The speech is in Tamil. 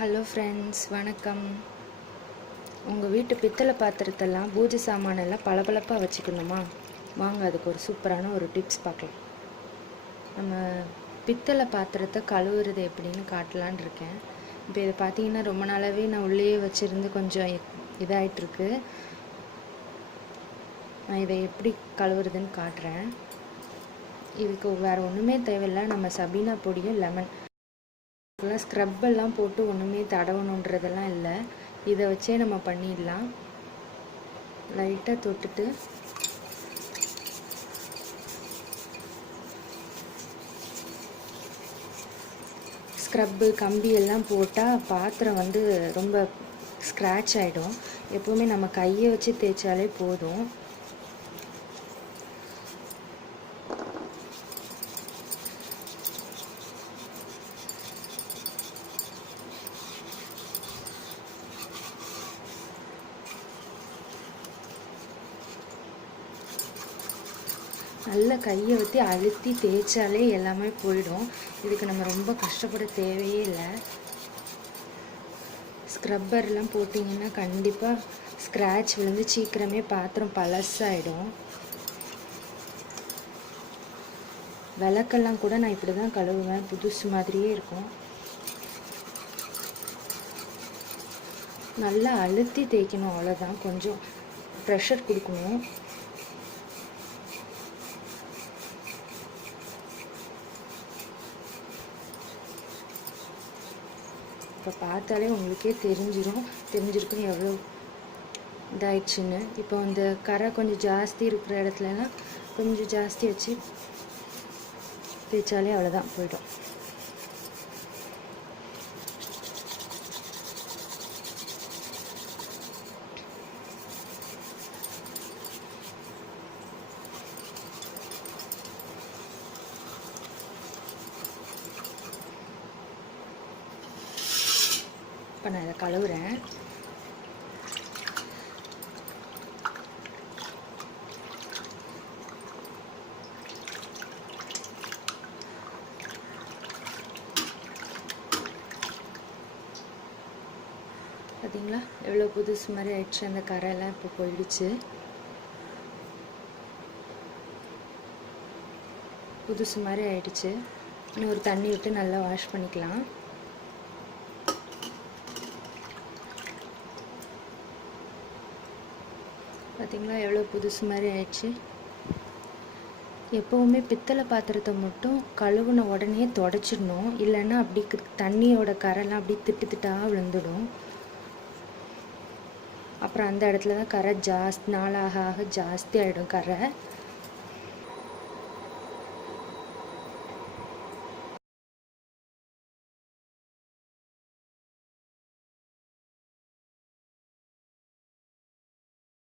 ஹலோ ஃப்ரெண்ட்ஸ், வணக்கம். உங்கள் வீட்டு பித்தளை பாத்திரத்தெல்லாம் பூஜை சாமானெல்லாம் பளபளப்பாக வச்சுக்கணுமா? வாங்க, அதுக்கு ஒரு சூப்பரான ஒரு டிப்ஸ் பார்க்கலாம். நம்ம பித்தளை பாத்திரத்தை கழுவுறது எப்படின்னு காட்டலான் இருக்கேன். இப்போ இதை பார்த்தீங்கன்னா ரொம்ப நாளாகவே நான் உள்ளேயே வச்சுருந்து கொஞ்சம் இதாகிட்டுருக்கு. நான் இதை எப்படி கழுவுறதுன்னு காட்டுறேன். இதுக்கு வேறு ஒன்றுமே தேவையில்லை. நம்ம சபீனா பொடியும் லெமன் ஸ்க்ரப்பெல்லாம் போட்டு ஒன்றுமே தடவணுன்றதெல்லாம் இல்லை. இதை வச்சே நம்ம பண்ணிடலாம். லைட்டாக தொட்டுட்டு ஸ்க்ரப்பு கம்பி எல்லாம் போட்டால் பாத்திரம் ரொம்ப ஸ்க்ராட்ச் ஆகிடும். எப்போவுமே நம்ம கையை வச்சு தேய்ச்சாலே போதும். நல்ல கையை வச்சு அழுத்தி தேய்ச்சாலே எல்லாமே போயிடும். இதுக்கு நம்ம ரொம்ப கஷ்டப்பட தேவையே இல்லை. ஸ்க்ரப்பர்லாம் போட்டிங்கன்னா கண்டிப்பாக ஸ்க்ராட்ச் விழுந்து சீக்கிரமே பாத்திரம் பழசாயிடும். விளக்கெல்லாம் கூட நான் இப்படி தான் கழுவுவேன். புதுசு மாதிரியே இருக்கும். நல்லா அழுத்தி தேய்க்கணும், அவ்வளோதான். கொஞ்சம் ப்ரெஷர் கொடுக்கணும். இப்போ பார்த்தாலே உங்களுக்கே தெரிஞ்சிருக்கும் எவ்வளோ இதாயிடுச்சுன்னு. இப்போ அந்த கரை கொஞ்சம் ஜாஸ்தி இருக்கிற இடத்துலலாம் கொஞ்சம் ஜாஸ்தி வச்சு தேய்ச்சாலே அவ்வளோதான், போயிடும். இப்போ நான் இதை கழுவுறேன். பார்த்தீங்களா எவ்வளோ புதுசு மாதிரி ஆயிடுச்சு. அந்த கரையெல்லாம் இப்போ போயிடுச்சு. புதுசு மாதிரி ஆயிடுச்சு. இன்னும் ஒரு தண்ணி விட்டு நல்லா வாஷ் பண்ணிக்கலாம். பார்த்தீங்களா எவ்வளோ புதுசு மாதிரி ஆயிடுச்சு. எப்போவுமே பித்தளை பாத்திரத்தை மட்டும் கழுவுன உடனே தொடச்சிடணும். இல்லைன்னா அப்படி தண்ணியோட கரைலாம் அப்படி திட்டாக விழுந்துடும். அப்புறம் அந்த இடத்துல தான் கரை நாளாக ஆக ஜாஸ்தி ஆகிடும் கரை.